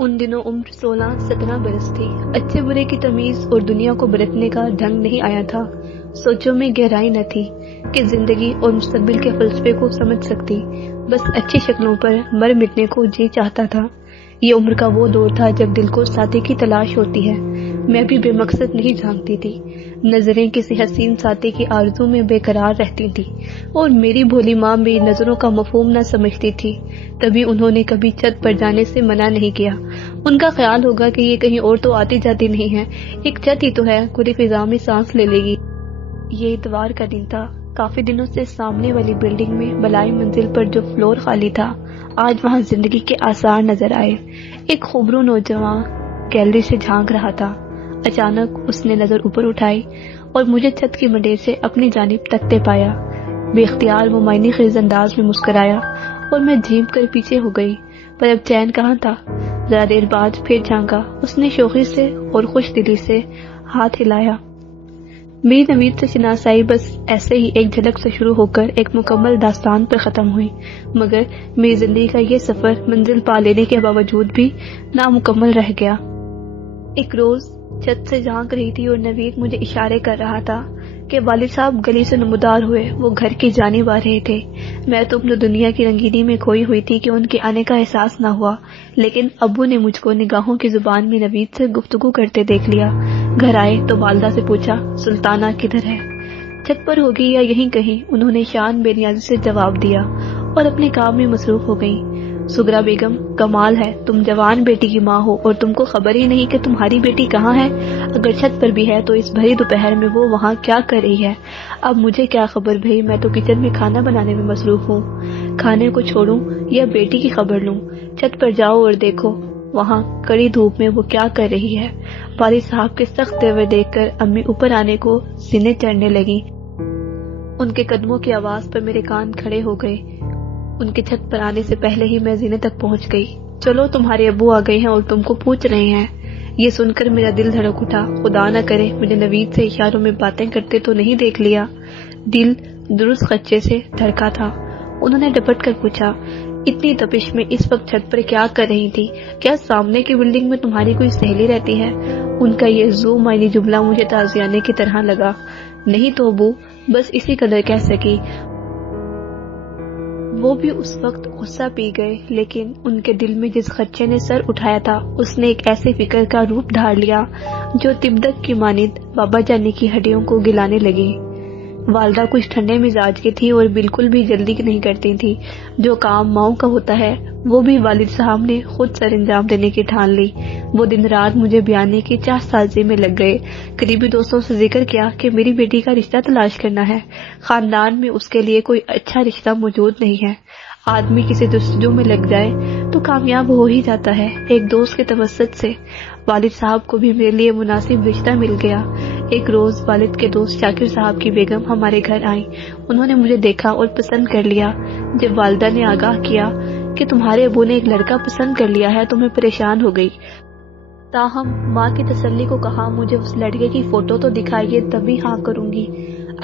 उन दिनों उम्र 16-17 बरस थी। अच्छे बुरे की तमीज और दुनिया को बरतने का ढंग नहीं आया था। सोचों में गहराई न थी कि जिंदगी और मुस्तकबिल के फलसफे को समझ सकती। बस अच्छी शक्लों पर मर मिटने को जी चाहता था। ये उम्र का वो दौर था जब दिल को साथी की तलाश होती है। मैं भी बेमकसद नहीं झांकती थी। नजरें किसी हसीन साथी की आरज़ू में बेकरार रहती थी और मेरी भोली माँ भी नजरों का मफहूम न समझती थी। तभी उन्होंने कभी छत पर जाने से मना नहीं किया। उनका ख्याल होगा कि ये कहीं और तो आती जाती नहीं है, एक छत ही तो है, खुली फिजा में सांस ले लेगी। ये इतवार का दिन था। काफी दिनों से सामने वाली बिल्डिंग में बलाई मंजिल पर जो फ्लोर खाली था, आज वहां जिंदगी के आसार नजर आए। एक खूबरू नौजवान गैलरी से झांक रहा था। अचानक उसने नजर ऊपर उठाई और मुझे छत की मंडेर से अपनी जानिब तकते पाया। बेख्तियार वो मायने खेज अंदाज में मुस्कुराया और मैं झीम कर पीछे हो गई, पर अब चैन कहाँ था। जरा देर बाद फिर झांका। उसने शौकी से और खुश दिली से हाथ हिलाया। मेरी नवीद से शनासाई बस ऐसे ही एक झलक से शुरू होकर एक मुकम्मल दास्तान पर खत्म हुई, मगर मेरी जिंदगी का ये सफर मंजिल पा लेने के बावजूद भी नामुकम्मल रह गया। एक रोज छत से झांक रही थी और नवीद मुझे इशारे कर रहा था कि वालिद साहब गली से नमदार हुए वो घर की जानिब आ रहे थे। मैं तो अपनी दुनिया की रंगीनी में खोई हुई थी कि उनके आने का एहसास न हुआ, लेकिन अब्बू ने मुझको निगाहों की जुबान में नवीद से गुफ्तगू करते देख लिया। घर आए तो वालदा से पूछा, सुल्ताना किधर है? छत पर होगी या यहीं कहीं, उन्होंने शान बेनियाजी से जवाब दिया और अपने काम में मसरूफ हो गई। सुगरा बेगम, कमाल है, तुम जवान बेटी की माँ हो और तुमको खबर ही नहीं कि तुम्हारी बेटी कहाँ है। अगर छत पर भी है तो इस भरी दोपहर में वो वहाँ क्या कर रही है? अब मुझे क्या खबर भाई, मैं तो किचन में खाना बनाने में मसरूफ हूँ। खाने को छोड़ूं या बेटी की खबर लूं? छत पर जाओ और देखो वहाँ कड़ी धूप में वो क्या कर रही है। वालिद साहब के सख्त तेवर देखकर अम्मी ऊपर आने को सीने चढ़ने लगी। उनके कदमों की आवाज पर मेरे कान खड़े हो गए। उनके छत पर आने से पहले ही मैं जीने तक पहुंच गई। चलो, तुम्हारे अब्बू आ गए हैं और तुमको पूछ रहे हैं। ये सुनकर मेरा दिल धड़क उठा। खुदा न करे मुझे नवीद से इशारों में बातें करते तो नहीं देख लिया। दिल दुरुस्त खच्चे से धड़का था। उन्होंने डपट कर पूछा, इतनी तपिश में इस वक्त छत पर क्या कर रही थी? क्या सामने की बिल्डिंग में तुम्हारी कोई सहेली रहती है? उनका ये ज़ू मायनी जुमला मुझे ताज़ियाने की तरह लगा। नहीं तो अबू, बस इसी कदर कह सकी। वो भी उस वक्त गुस्सा पी गए, लेकिन उनके दिल में जिस खच्चे ने सर उठाया था उसने एक ऐसे फिक्र का रूप धार लिया जो तिब्बत की मानिद बाबा जानी की हड्डियों को गिलाने लगी। वालदा कुछ ठंडे मिजाज की थी और बिल्कुल भी जल्दी नहीं करती थी। जो काम माओं का होता है वो भी वालिद साहब ने खुद सर अंजाम देने की ठान ली। वो दिन रात मुझे बयाने की चाहसाजी में लग गए। करीबी दोस्तों से जिक्र किया कि मेरी बेटी का रिश्ता तलाश करना है। खानदान में उसके लिए कोई अच्छा रिश्ता मौजूद नहीं है। आदमी किसी जस्तजू में लग जाए तो कामयाब हो ही जाता है। एक दोस्त के तवस्सुत से वालिद साहब को भी मेरे लिए मुनासिब रिश्ता मिल गया। एक रोज वालिद के दोस्त शाकिर साहब की बेगम हमारे घर आई। उन्होंने मुझे देखा और पसंद कर लिया। जब वालिदा ने आगाह किया कि तुम्हारे अबू ने एक लड़का पसंद कर लिया है तो मैं परेशान हो गई। ताहम माँ की तसल्ली को कहा, मुझे उस लड़के की फोटो तो दिखाइए तभी हाँ करूंगी।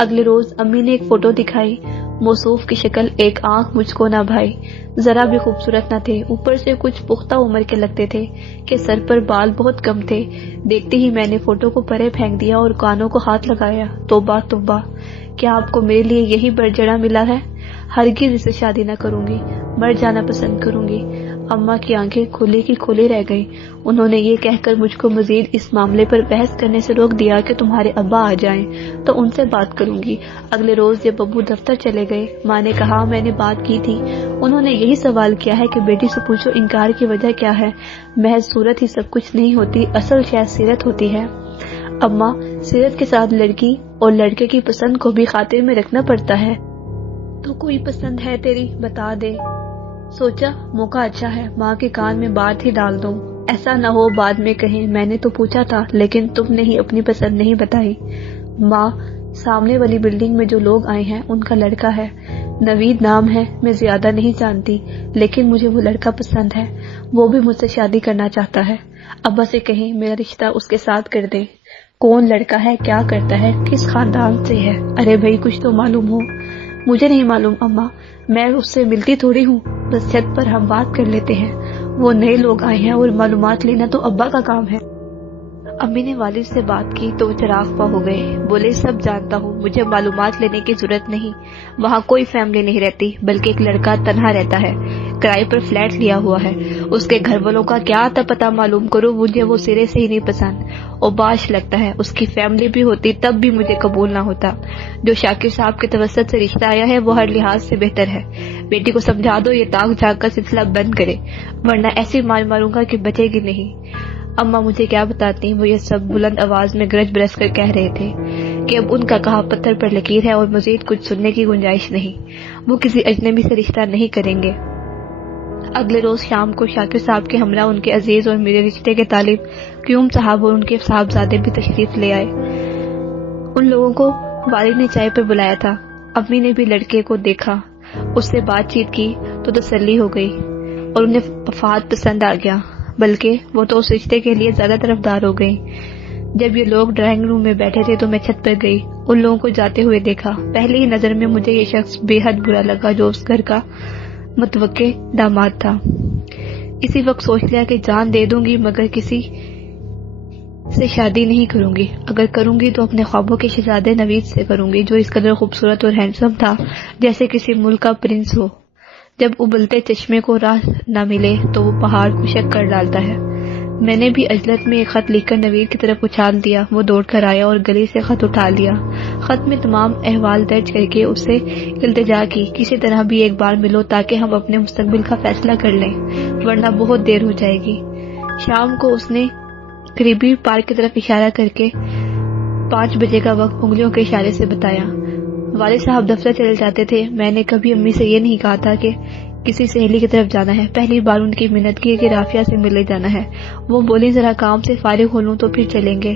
अगले रोज अम्मी ने एक फोटो दिखाई। मौसूफ की शक्ल एक आंख मुझको ना भाई, जरा भी खूबसूरत न थे, ऊपर से कुछ पुख्ता उम्र के लगते थे कि सर पर बाल बहुत कम थे। देखते ही मैंने फोटो को परे फेंक दिया और कानों को हाथ लगाया। तौबा तौबा, क्या आपको मेरे लिए यही बरजड़ा मिला है? हरगिज़ इससे शादी न करूंगी, मर जाना पसंद करूंगी। अम्मा की आंखें खुली की खुली रह गईं। उन्होंने ये कहकर मुझको मजीद इस मामले पर बहस करने से रोक दिया कि तुम्हारे अब्बा आ जाएं तो उनसे बात करूंगी। अगले रोज जब अब्बू दफ्तर चले गए, माँ ने कहा मैंने बात की थी। उन्होंने यही सवाल किया है कि बेटी से पूछो इनकार की वजह क्या है। महज सूरत ही सब कुछ नहीं होती, असल शायद सीरत होती है। अम्मा, सीरत के साथ लड़की और लड़के की पसंद को भी खातिर में रखना पड़ता है। तो कोई पसंद है तेरी, बता दे। सोचा मौका अच्छा है, माँ के कान में बात ही डाल दूं। ऐसा न हो बाद में कहें मैंने तो पूछा था लेकिन तुमने ही अपनी पसंद नहीं बताई। माँ, सामने वाली बिल्डिंग में जो लोग आए हैं उनका लड़का है, नवीद नाम है। मैं ज्यादा नहीं जानती लेकिन मुझे वो लड़का पसंद है। वो भी मुझसे शादी करना चाहता है। अब्बा से कहें मेरा रिश्ता उसके साथ कर दे। कौन लड़का है, क्या करता है, किस खानदान से है? अरे भाई कुछ तो मालूम हो। मुझे नहीं मालूम अम्मा, मैं उससे मिलती थोड़ी हूँ, बस छत पर हम बात कर लेते हैं। वो नए लोग आए हैं और मालूमात लेना तो अब्बा का काम है। अम्मी ने वालिद से बात की तो वो चराग पा हो गए। बोले, सब जानता हूँ, मुझे मालूमात लेने की जरूरत नहीं। वहाँ कोई फैमिली नहीं रहती, बल्कि एक लड़का तन्हा रहता है, किराए पर फ्लैट लिया हुआ है। उसके घर वालों का क्या आता पता मालूम करो, मुझे वो सिरे से ही नहीं पसंद और बाश लगता है। उसकी फैमिली भी होती तब भी मुझे कबूल ना होता। जो शाकिर साहब के तवस्सुत से रिश्ता आया है वो हर लिहाज से बेहतर है। बेटी को समझा दो ये ताक झाक का सिलसिला बंद करे, वरना ऐसी मार मारूंगा कि बचेगी नहीं। अम्मा मुझे क्या बताती, वो ये सब बुलंद आवाज में गरज बरस कर कह रहे थे कि अब उनका कहा पत्थर पर लकीर है और मजीद कुछ सुनने की गुंजाइश नहीं। वो किसी अजनबी से रिश्ता नहीं करेंगे। अगले रोज शाम को शाकिर साहब के हमरा उनके अजीज और मेरे रिश्ते के तालिब क्यूम साहब और उनके साहबजादे भी तशरीफ ले आए। उन लोगों को वालिद ने चाय पर बुलाया था। अम्मी ने भी लड़के को देखा, उससे बातचीत की तो तसल्ली हो गई और उन्हें वफात पसंद आ गया, बल्कि वो तो उस रिश्ते के लिए ज्यादा तरफदार हो गई। जब ये लोग ड्राइंग रूम में बैठे थे तो मैं छत पर गई, उन लोगों को जाते हुए देखा। पहली ही नजर में मुझे ये शख्स बेहद बुरा लगा जो उस घर का मुतवक्के दामाद था। इसी वक्त सोच लिया कि जान दे दूंगी मगर किसी से शादी नहीं करूंगी। अगर करूंगी तो अपने ख्वाबों के शहजादे नवीद से करूंगी, जो इस कदर खूबसूरत और हैंडसम था जैसे किसी मुल्क का प्रिंस हो। जब उबलते चश्मे को राह न मिले तो वो पहाड़ को शक कर डालता है। मैंने भी अजलत में एक खत लिखकर नवीद की तरफ उछाल दिया। वो दौड़ कर आया और गली से खत उठा लिया। खत में तमाम अहवाल दर्ज करके उससे इल्तिजा की, किसी तरह भी एक बार मिलो ताकि हम अपने मुस्तकबिल का फैसला कर लें, वरना बहुत देर हो जाएगी। शाम को उसने करीबी पार्क की तरफ इशारा करके 5 बजे का वक्त उंगलियों के इशारे से बताया। वालिद साहब दफ्तर चले जाते थे। मैंने कभी अम्मी से ये नहीं कहा था कि किसी सहेली की तरफ जाना है। पहली बार उनकी मिन्नत की कि राफिया से मिले जाना है। वो बोली, जरा काम से फारिग हो लूं तो फिर चलेंगे।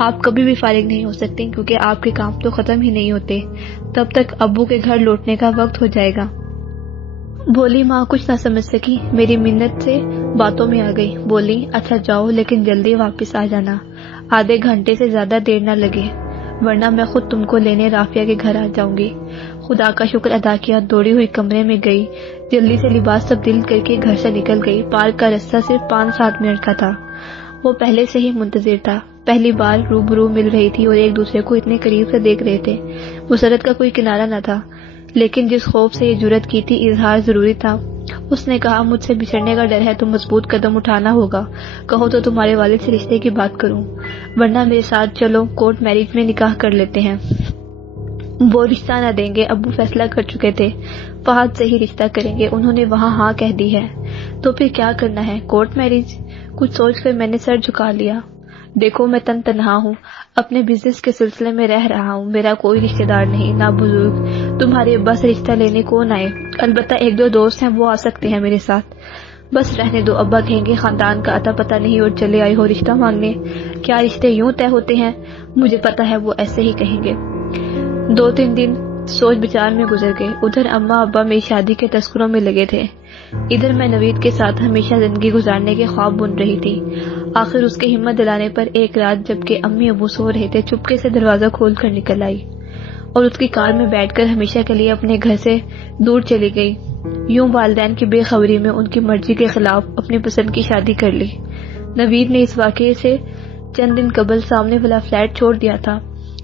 आप कभी भी फारिग नहीं हो सकती क्योंकि आपके काम तो खत्म ही नहीं होते। तब तक अब्बू के घर लौटने का वक्त हो जाएगा। बोली, माँ कुछ ना समझ सकी, मेरी मिन्नत से बातों में आ गई। बोली, अच्छा जाओ लेकिन जल्दी वापस आ जाना, आधे घंटे से ज्यादा देर न लगे, वरना मैं खुद तुमको लेने राफिया के घर आ जाऊंगी। खुदा का शुक्र अदा किया, दौड़ी हुई कमरे में गई, जल्दी से लिबास तब्दील करके घर से निकल गई। पार्क का रास्ता सिर्फ 5-7 मिनट का था। वो पहले से ही मुंतजिर था। पहली बार रूबरू मिल रही थी और एक दूसरे को इतने करीब से देख रहे थे। मुसरत का कोई किनारा न था, लेकिन जिस खौफ से ये जुर्रत की थी इजहार जरूरी था। उसने कहा, मुझसे बिछड़ने का डर है तो मजबूत कदम उठाना होगा। कहो तो तुम्हारे वालिद से रिश्ते की बात करूं, वरना मेरे साथ चलो, कोर्ट मैरिज में निकाह कर लेते हैं। वो रिश्ता न देंगे, अब्बू फैसला कर चुके थे, फहद से ही रिश्ता करेंगे। उन्होंने वहाँ हाँ कह दी है। तो फिर क्या करना है, कोर्ट मैरिज? कुछ सोचकर मैंने सर झुका लिया। देखो मैं तन्हा हूँ, अपने बिजनेस के सिलसिले में रह रहा हूँ, मेरा कोई रिश्तेदार नहीं, ना बुजुर्ग। तुम्हारे अब्बा से रिश्ता लेने कौन आए? अलबत्ता 1-2 दोस्त हैं, वो आ सकते हैं मेरे साथ। बस रहने दो, अब्बा कहेंगे खानदान का अता पता नहीं और चले आए हो रिश्ता मांगने। क्या रिश्ते यूं तय होते हैं? मुझे पता है वो ऐसे ही कहेंगे। 2-3 दिन सोच विचार में गुजर गए। उधर अम्मा अब्बा मेरी शादी के तस्करों में लगे थे, इधर मैं नवीद के साथ हमेशा जिंदगी गुजारने के ख्वाब बुन रही थी। आखिर उसके हिम्मत दिलाने पर एक रात जबकि अम्मी अबू सो रहे थे, चुपके से दरवाजा खोल कर निकल आई और उसकी कार में बैठकर हमेशा के लिए अपने घर से दूर चली गई। यूं वालिदैन की बेखबरी में उनकी मर्जी के खिलाफ अपनी पसंद की शादी कर ली। नवीद ने इस वाकये से चंद दिन कबल सामने वाला फ्लैट छोड़ दिया था।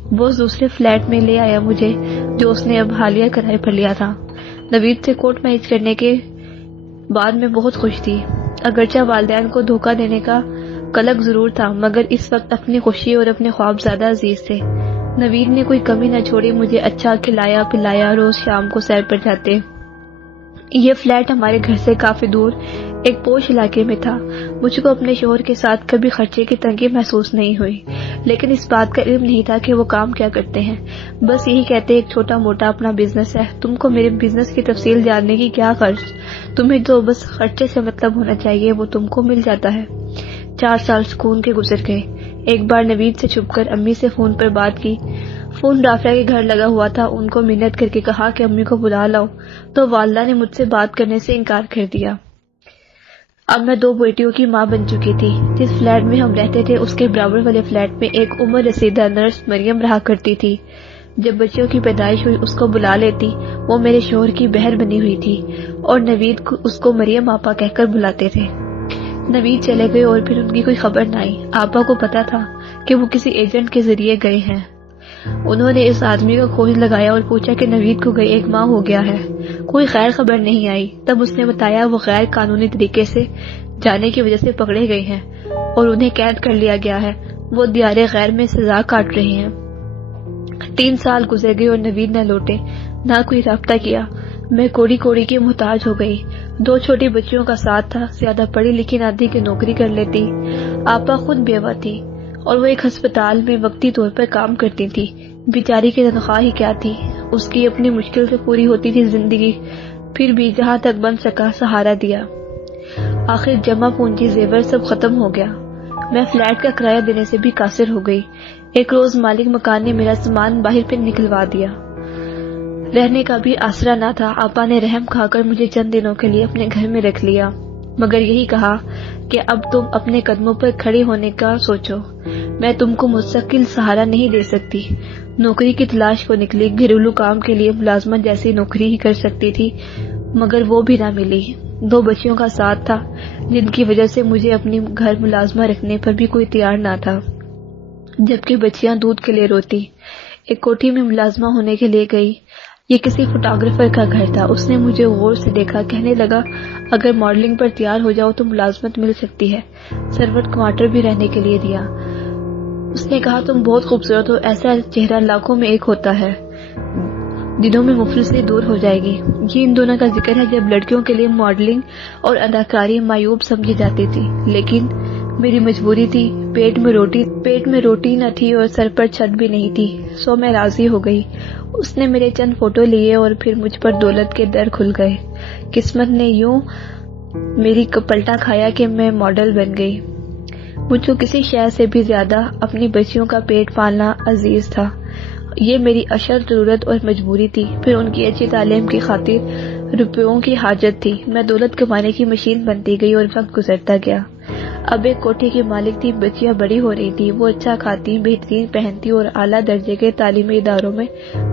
वो उस दूसरे फ्लैट में ले आया मुझे, जो उसने अब हालिया किराए पर लिया था। नवीद से कोर्ट मैरिज करने के बाद मैं बहुत खुश थी। अगरचे वालिदैन को धोखा देने का कलक जरूर था, मगर इस वक्त अपनी खुशी और अपने ख्वाब ज्यादा अजीज थे। नवीद ने कोई कमी न छोड़ी, मुझे अच्छा खिलाया पिलाया, रोज शाम को सैर पर जाते। ये फ्लैट हमारे घर से काफी दूर एक पोश इलाके में था। मुझको अपने शोहर के साथ कभी खर्चे की तंगी महसूस नहीं हुई, लेकिन इस बात का इल्म नहीं था कि वो काम क्या करते हैं। बस यही कहते एक छोटा मोटा अपना बिजनेस है। तुमको मेरे बिजनेस की तफसील जानने की क्या खर्च, तुम्हें जो बस खर्चे से मतलब होना चाहिए वो तुमको मिल जाता है। 4 साल सुकून के गुजर गए। एक बार नवीद से छुपकर अम्मी से फोन पर बात की। फोन राफिया के घर लगा हुआ था। उनको मिन्नत करके कहा कि अम्मी को बुला लाओ, तो वालिदा ने मुझसे बात करने से इनकार कर दिया। अब मैं 2 बेटियों की माँ बन चुकी थी। जिस फ्लैट में हम रहते थे उसके बराबर वाले फ्लैट में एक उम्र रसीदा नर्स मरियम रहा करती थी। जब बच्चों की पैदाइश हुई उसको बुला लेती। वो मेरे शोहर की बहन बनी हुई थी और नवीद उसको मरियम आपा कहकर बुलाते थे। نوید چلے گئے اور پھر ان کی کوئی خبر نہ آئی۔ آپا کو پتا تھا کہ وہ کسی ایجنٹ کے ذریعے گئے ہیں۔ انہوں نے اس آدمی کا کھوج لگایا اور پوچھا کہ نوید کو گئے 1 ماہ ہو گیا ہے، کوئی خیر خبر نہیں آئی۔ تب اس نے بتایا وہ غیر قانونی طریقے سے جانے کی وجہ سے پکڑے گئے ہیں اور انہیں قید کر لیا گیا ہے، وہ دیار غیر میں سزا کاٹ رہے ہیں۔ 3 سال گزر گئے اور نوید نہ لوٹے، نہ کوئی رابطہ کیا۔ میں کوڑی کوڑی کی محتاج ہو گئی۔ 2 چھوٹی بچیوں کا ساتھ تھا، زیادہ پڑھی لکھی نہ تھی کہ نوکری کر لیتی۔ آپا خود بیوہ تھی اور وہ ایک ہسپتال میں وقتی طور پر کام کرتی تھی۔ بیچاری کی تنخواہ ہی کیا تھی، اس کی اپنی مشکل سے پوری ہوتی تھی زندگی، پھر بھی جہاں تک بن سکا سہارا دیا۔ آخر جمع پونجی زیور سب ختم ہو گیا۔ میں فلیٹ کا کرایہ دینے سے بھی قاصر ہو گئی۔ ایک روز مالک مکان نے میرا سامان باہر پہ نکلوا دیا، رہنے کا بھی آسرا نہ تھا۔ آپا نے رحم کھا کر مجھے چند دنوں کے لیے اپنے گھر میں رکھ لیا، مگر یہی کہا کہ اب تم اپنے قدموں پر کھڑے ہونے کا سوچو، میں تم کو مستقل سہارا نہیں دے سکتی۔ نوکری کی تلاش کو نکلی، گھریلو کام کے لیے ملازمت جیسی نوکری ہی کر سکتی تھی، مگر وہ بھی نہ ملی۔ 2 بچیوں کا ساتھ تھا جن کی وجہ سے مجھے اپنی گھر ملازمہ رکھنے پر بھی کوئی تیار نہ تھا، جبکہ بچیاں دودھ کے لیے روتی۔ ایک کوٹھی میں ملازمہ ہونے کے لیے گئی۔ یہ کسی فوٹوگرافر کا گھر تھا۔ اس نے مجھے غور سے دیکھا، کہنے لگا اگر ماڈلنگ پر تیار ہو جاؤ تو ملازمت مل سکتی ہے۔ سروٹ کوارٹر بھی رہنے کے لیے دیا۔ اس نے کہا تم بہت خوبصورت ہو، ایسا چہرہ لاکھوں میں ایک ہوتا ہے، دنوں میں مفلسی دور ہو جائے گی۔ یہ ان دونوں کا ذکر ہے جب لڑکیوں کے لیے ماڈلنگ اور اداکاری معیوب سمجھی جاتی تھی، لیکن میری مجبوری تھی، پیٹ میں روٹی نہ تھی اور سر پر چھت بھی نہیں تھی، سو میں راضی ہو گئی۔ اس نے میرے چند فوٹو لیے اور پھر مجھ پر دولت کے در کھل گئے۔ قسمت نے یوں میری پلٹا کھایا کہ میں ماڈل بن گئی۔ مجھ کو کسی شے سے بھی زیادہ اپنی بچیوں کا پیٹ پالنا عزیز تھا۔ یہ میری اشد ضرورت اور مجبوری تھی، پھر ان کی اچھی تعلیم کی خاطر روپیوں کی حاجت تھی۔ میں دولت کمانے کی مشین بنتی گئی اور وقت گزرتا گیا۔ اب ایک کوٹھی کی مالک تھی، بچیاں بڑی ہو رہی تھی، وہ اچھا کھاتی، بہترین پہنتی اور اعلیٰ درجے کے تعلیمی اداروں میں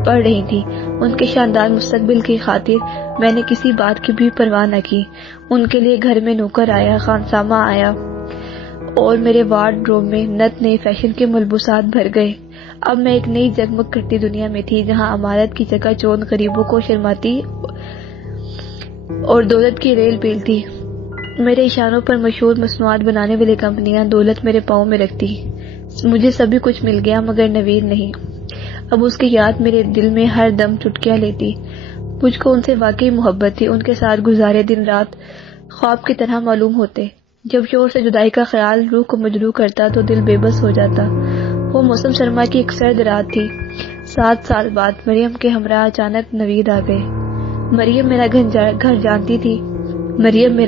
پڑھ رہی تھی۔ ان کے شاندار مستقبل کی خاطر میں نے کسی بات کی بھی پرواہ نہ کی۔ ان کے لیے گھر میں نوکر آیا، خانسامہ آیا اور میرے وارڈ روب میں نت نئے فیشن کے ملبوسات بھر گئے۔ اب میں ایک نئی جگمگ کرتی دنیا میں تھی، جہاں عمارت کی جگہ چوند غریبوں کو شرماتی اور دولت کی ریل پیلتی۔ میرے اشاروں پر مشہور مصنوعات بنانے والی کمپنیاں دولت میرے پاؤں میں رکھتی۔ مجھے سبھی کچھ مل گیا مگر نوید نہیں۔ اب اس کی یاد میرے دل میں ہر دم چٹکیاں لیتی۔ مجھ کو ان سے واقعی محبت تھی، ان کے ساتھ گزارے دن رات خواب کی طرح معلوم ہوتے۔ جب شوہر سے جدائی کا خیال روح کو مجروح کرتا تو دل بے بس ہو جاتا۔ وہ موسم سرما کی ایک سرد رات تھی۔ 7 سال بعد مریم کے ہمراہ اچانک نوید آ گئے۔ مریم میرا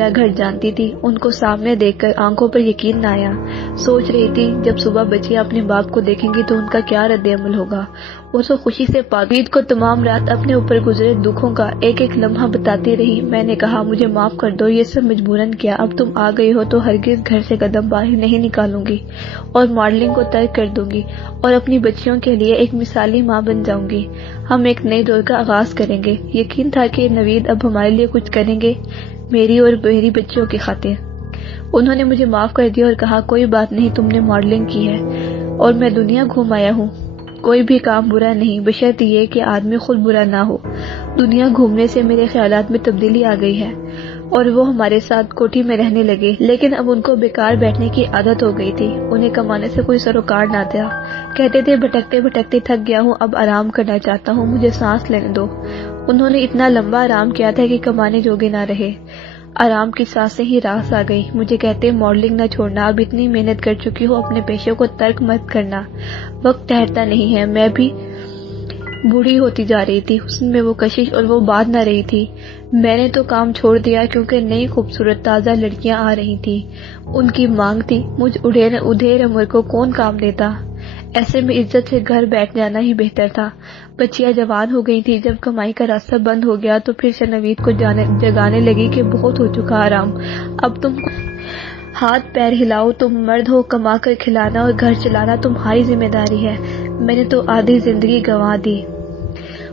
گھر جانتی تھی، ان کو سامنے دیکھ کر آنکھوں پر یقین نہ آیا۔ سوچ رہی تھی جب صبح بچیاں اپنے باپ کو دیکھیں گی تو ان کا کیا رد عمل ہوگا۔ وہ تو خوشی سے نوید کو تمام رات اپنے اوپر گزرے دکھوں کا ایک ایک لمحہ بتاتی رہی۔ میں نے کہا مجھے معاف کر دو، یہ سب مجبوراً کیا، اب تم آ گئی ہو تو ہرگز گھر سے قدم باہر نہیں نکالوں گی اور ماڈلنگ کو ترک کر دوں گی اور اپنی بچیوں کے لیے ایک مثالی ماں بن جاؤں گی۔ ہم ایک نئے دور کا آغاز کریں گے۔ یقین تھا کہ نوید اب ہمارے لیے کچھ کریں گے، میری اور میری بچیوں کی خاطر۔ انہوں نے مجھے معاف کر دیا اور کہا کوئی بات نہیں، تم نے ماڈلنگ کی ہے اور میں دنیا گھوم آیا ہوں، کوئی بھی کام برا نہیں بشرط یہ کہ آدمی خود برا نہ ہو۔ دنیا گھومنے سے میرے خیالات میں تبدیلی آ گئی ہے اور وہ ہمارے ساتھ کوٹھی میں رہنے لگے، لیکن اب ان کو بیکار بیٹھنے کی عادت ہو گئی تھی، انہیں کمانے سے کوئی سروکار نہ تھا۔ کہتے تھے بھٹکتے بھٹکتے تھک گیا ہوں، اب آرام کرنا چاہتا ہوں، مجھے سانس لینے دو۔ انہوں نے اتنا لمبا آرام کیا تھا کہ کمانے جوگے نہ رہے، آرام کی سانسیں ہی راس آ گئی۔ مجھے کہتے ماڈلنگ نہ چھوڑنا، اب اتنی محنت کر چکی ہو، اپنے پیشے کو ترک مت کرنا، وقت ٹھہرتا نہیں ہے۔ میں بھی بوڑھی ہوتی جا رہی تھی، حسن میں وہ کشش اور وہ بات نہ رہی تھی۔ میں نے تو کام چھوڑ دیا کیونکہ نئی خوبصورت تازہ لڑکیاں آ رہی تھیں، ان کی مانگ تھی، مجھ ادھیر عمر کو کون کام دیتا، ایسے میں عزت سے گھر بیٹھ جانا ہی بہتر تھا۔ بچیاں جوان ہو گئی تھی، جب کمائی کا راستہ بند ہو گیا تو پھر سے نوید کو جگانے لگی کہ بہت ہو چکا آرام، اب تم ہاتھ پیر ہلاؤ، تم مرد ہو، کما کر کھلانا اور گھر چلانا تمہاری ذمہ داری ہے۔ میں نے تو آدھی زندگی گنوا دی۔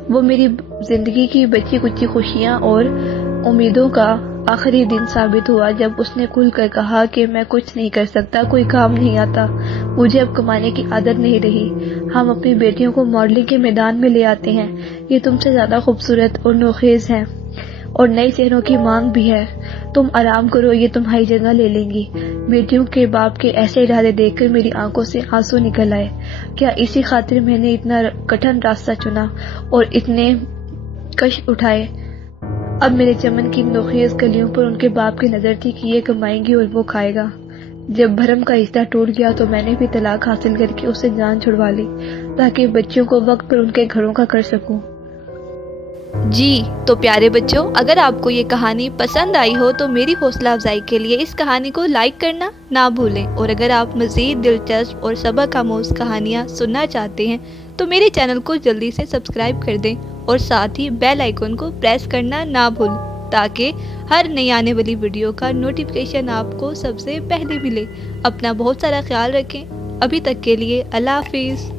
وہ میری زندگی کی بچی کچی خوشیاں اور امیدوں کا آخری دن ثابت ہوا جب اس نے کھل کر کہا کہ میں کچھ نہیں کر سکتا، کوئی کام نہیں آتا، مجھے اب کمانے کی عادت نہیں رہی۔ ہم اپنی بیٹیوں کو ماڈلنگ کے میدان میں لے آتے ہیں، یہ تم سے زیادہ خوبصورت اور نوخیز ہیں اور نئے چہروں کی مانگ بھی ہے۔ تم آرام کرو، یہ تمہاری جگہ لے لیں گی۔ بیٹیوں کے باپ کے ایسے ارادے دیکھ کر میری آنکھوں سے آنسو نکل آئے۔ کیا اسی خاطر میں نے اتنا کٹھن راستہ چنا اور اتنے کشٹ اٹھائے؟ اب میرے چمن کی نوخیز کلیوں پر ان کے باپ کی نظر تھی کہ یہ کمائیں گی اور وہ کھائے گا۔ جب بھرم کا رشتہ ٹوٹ گیا تو میں نے بھی طلاق حاصل کر کے اس سے جان چھڑوا لی تاکہ بچوں کو وقت پر ان کے گھروں کا کر سکوں۔ جی تو پیارے بچوں، اگر آپ کو یہ کہانی پسند آئی ہو تو میری حوصلہ افزائی کے لیے اس کہانی کو لائک کرنا نہ بھولیں، اور اگر آپ مزید دلچسپ اور سبق آموز کہانیاں سننا چاہتے ہیں تو میرے چینل کو جلدی سے سبسکرائب کر دیں اور ساتھ ہی بیل آئیکن کو پریس کرنا نہ بھولیں تاکہ ہر نئی آنے والی ویڈیو کا نوٹیفیکیشن آپ کو سب سے پہلے ملے۔ اپنا بہت سارا خیال رکھیں۔ ابھی تک کے لیے اللہ حافظ۔